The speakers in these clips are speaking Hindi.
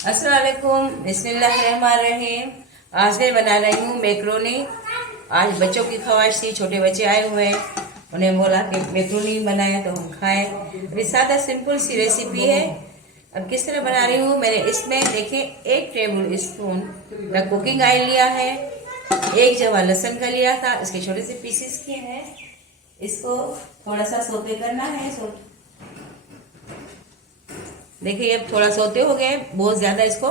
अस्सलाम वालेकुम, बिस्मिल्लाहिर्रहमानिर्रहीम। आज मैं बना रही हूँ मैक्रोनी। आज बच्चों की ख्वाहिश थी, छोटे बच्चे आए हुए हैं, उन्हें बोला कि मैक्रोनी बनाए तो हम खाएं। अभी सादा सिंपल सी रेसिपी है। अब किस तरह बना रही हूँ, मैंने इसमें देखें 1 टेबल स्पून कुकिंग ऑयल लिया है, 1 जवा लहसुन का लिया था, इसके छोटे से पीसेस किए हैं। इसको थोड़ा सा सोते करना है। देखिए अब थोड़ा सोते हो गए, बहुत ज्यादा इसको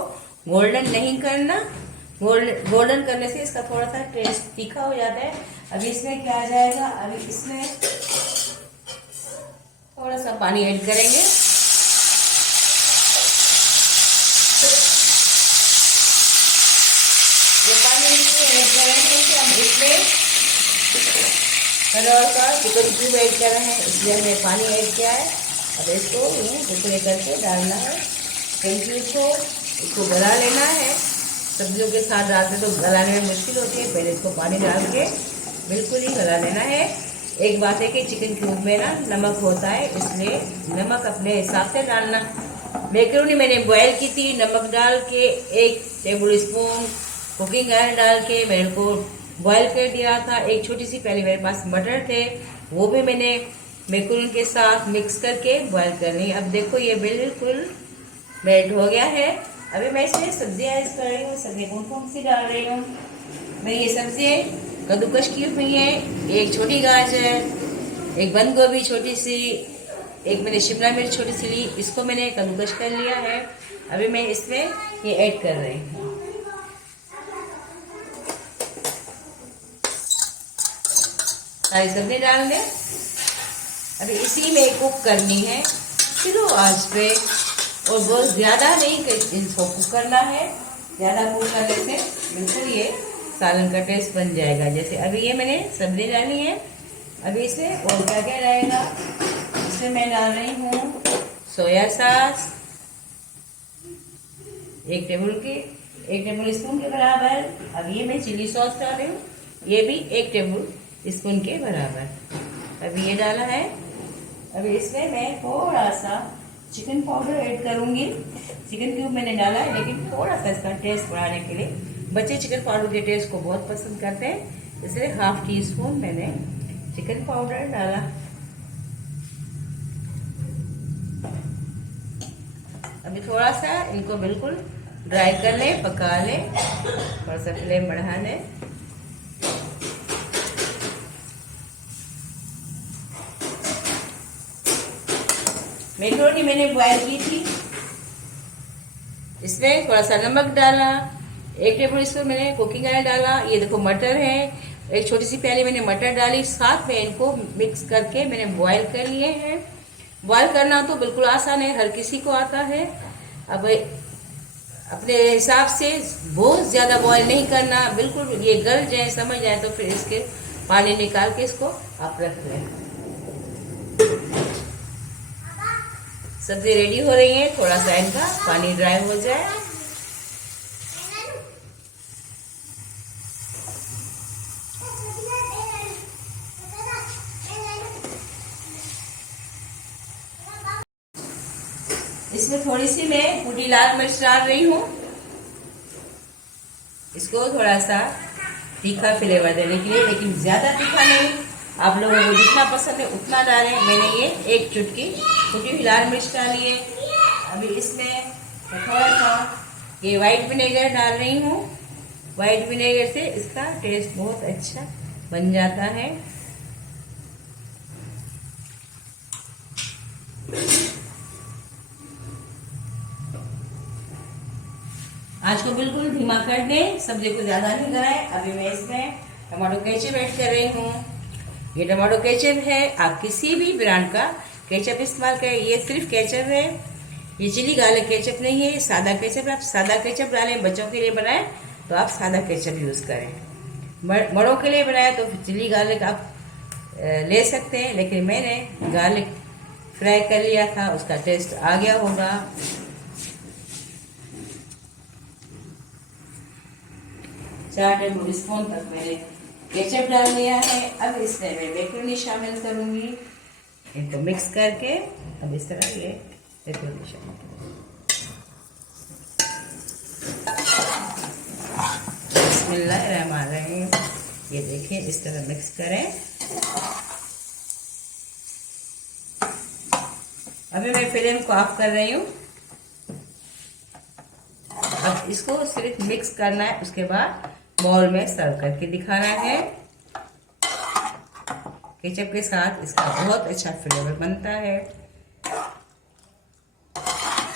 गोल्डन नहीं करना। गोल्डन करने से इसका थोड़ा सा टेस्ट तीखा हो जाता है। अभी इसमें क्या आ जाएगा, अभी इसमें थोड़ा सा पानी ऐड करेंगे। ये पानी ऐड करेंगे कि हम इसमें कलर का चिकन क्यूब ऐड कर रहे हैं, इसलिए हमने पानी ऐड किया है। अब इसको यूँ टुकड़े करके डालना है चिकन क्यूब को, इसको गला लेना है। सब्जियों के साथ डालते तो गलाने में मुश्किल होती है, पहले इसको पानी डाल के बिल्कुल ही गला लेना है। एक बात है कि चिकन क्यूब में ना नमक होता है, इसलिए नमक अपने हिसाब से डालना। मैक्रोनी मैंने बॉयल की थी, नमक डाल के 1 टेबल स्पून कुकिंग ऑयल डाल के मैंने को बॉयल कर दिया था। एक छोटी सी पहले मेरे पास मटर थे, वो भी मैंने मैक्रोनी के साथ मिक्स करके बॉयल करनी। अब देखो ये बिल्कुल मेल्ट हो गया है। अभी मैं इसमें सब्जियां ऐड कर रही हूँ, सब्जियां कौन सी डाल रही हूँ मैं। ये सब्जियां कद्दूकश की हुई है, 1 छोटी गाजर, 1 बंद गोभी छोटी सी, 1 मैंने शिमला मिर्च छोटी सी ली, इसको मैंने कद्दूकश कर लिया है। अभी मैं इसमें ये ऐड कर रही हूँ। सारी सब्जी डाल दें। अभी इसी में कुक करनी है स्लो आंच पे, और बहुत ज़्यादा नहीं इसको कुक करना है। ज़्यादा कुक करने से बिल्कुल ये सालन का टेस्ट बन जाएगा। जैसे अभी ये मैंने सब्जी डाली है, अभी इसमें और क्या क्या रहेगा, इसमें मैं डाल रही हूँ सोया सॉस 1 टेबल स्पून के बराबर। अब ये मैं चिली सॉस डाल रही हूँ, ये भी 1 टेबल स्पून के बराबर। अभी ये डाला है। अभी इसमें मैं थोड़ा सा चिकन पाउडर ऐड करूंगी। चिकन क्यूब मैंने डाला है, लेकिन थोड़ा सा इसका टेस्ट बढ़ाने के लिए, बच्चे चिकन पाउडर के टेस्ट को बहुत पसंद करते हैं, इसलिए 1/2 टीस्पून मैंने चिकन पाउडर डाला। अभी थोड़ा सा इनको बिल्कुल ड्राई कर ले, पका ले, थोड़ा सा फ्लेम बढ़ा ले। मैक्रोनी मैंने बॉयल की थी, इसमें थोड़ा सा नमक डाला, 1 टेबल स्पून मैंने कुकिंग ऑयल डाला। ये देखो मटर है, एक छोटी सी प्याली मैंने मटर डाली, साथ में इनको मिक्स करके मैंने बॉयल कर लिए हैं। बॉयल करना तो बिल्कुल आसान है, हर किसी को आता है। अब अपने हिसाब से बहुत ज़्यादा बॉयल नहीं करना, बिल्कुल ये गल जाए, समझ जाए तो फिर इसके पानी निकाल के इसको आप रख लें। सब्जी रेडी हो रही है, थोड़ा सा इनका पानी ड्राई हो जाए। इसमें थोड़ी सी मैं कुटी लाल मिर्च डाल रही हूँ, इसको थोड़ा सा तीखा फ्लेवर देने के लिए, लेकिन ज्यादा तीखा नहीं, आप लोगों को जितना पसंद है उतना डालें। मैंने ये 1 चुटकी कुटी हुई लाल मिर्च डाली है। अभी इसमें थोड़ा सा ये वाइट विनेगर डाल रही हूँ। वाइट विनेगर से इसका टेस्ट बहुत अच्छा बन जाता है। आँच को बिल्कुल धीमा कर दें, सब्जी को ज्यादा नहीं कराएं। अभी मैं इसमें टमाटो केचप ऐड कर रही हूँ। ये टमाटो केचप है, आप किसी भी ब्रांड का केचप इस्तेमाल करें, ये सिर्फ केचप है, ये चिली गार्लिक केचप नहीं है, सादा केचप है। आप सादा केचप डालें, बच्चों के लिए बनाएं तो आप सादा केचप यूज करें। बड़ों के लिए बनाए तो चिली गार्लिक आप ले सकते हैं, लेकिन मैंने गार्लिक फ्राई कर लिया था, उसका टेस्ट आ गया होगा। 4 टेबल स्पून तक मैंने केचप डाल दिया है। अब इसमें मैं मैक्रोनी शामिल करूंगी, इनको मिक्स करके अब इस तरह ये मैक्रोनी शामिल करूंगी। बिस्मिल्लाहिर्रहमानिर्रहीम। ये देखिए इस तरह मिक्स करें। अभी मैं फ्लेम को ऑफ कर रही हूँ। अब इसको सिर्फ मिक्स करना है, उसके बाद बाउल में सर्व करके दिखाना है। केचप के साथ इसका बहुत अच्छा फ्लेवर बनता है।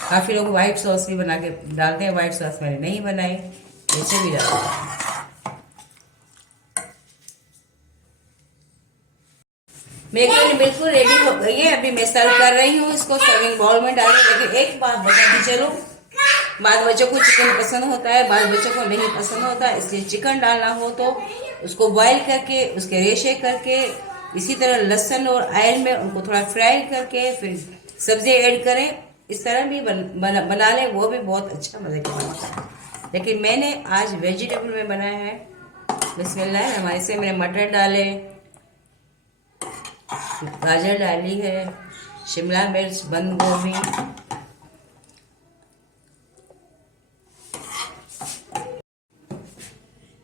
काफ़ी लोग व्हाइट सॉस भी बना के डालते हैं, व्हाइट सॉस मैंने नहीं बनाई, ऐसे भी डालते हैं। मेरी कढ़ी बिल्कुल रेडी हो गई है। अभी मैं सर्व कर रही हूँ इसको सर्विंग बाउल में डालूं। लेकिन एक बात बताती चलूं, बाद बच्चों को चिकन पसंद होता है, बाद बच्चों को नहीं पसंद होता, इसलिए चिकन डालना हो तो उसको बॉईल करके उसके रेशे करके, इसी तरह लहसुन और ऑयल में उनको थोड़ा फ्राई करके फिर सब्जी ऐड करें। इस तरह भी बना लें, वो भी बहुत अच्छा मज़े का बनता है। लेकिन मैंने आज वेजिटेबल में बनाया है। बिस्मिल्लाह। हमारे से मैंने मटर डाले, गाजर डाली है, शिमला मिर्च, बंद गोभी,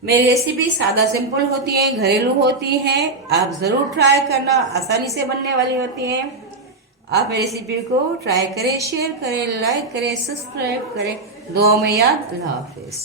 मेरी रेसिपी सादा सिंपल होती है, घरेलू होती है। आप ज़रूर ट्राई करना, आसानी से बनने वाली होती है। आप मेरी रेसिपी को ट्राई करें, शेयर करें, लाइक करें, सब्सक्राइब करें। दुआ में याद। अल्लाह हाफिज़।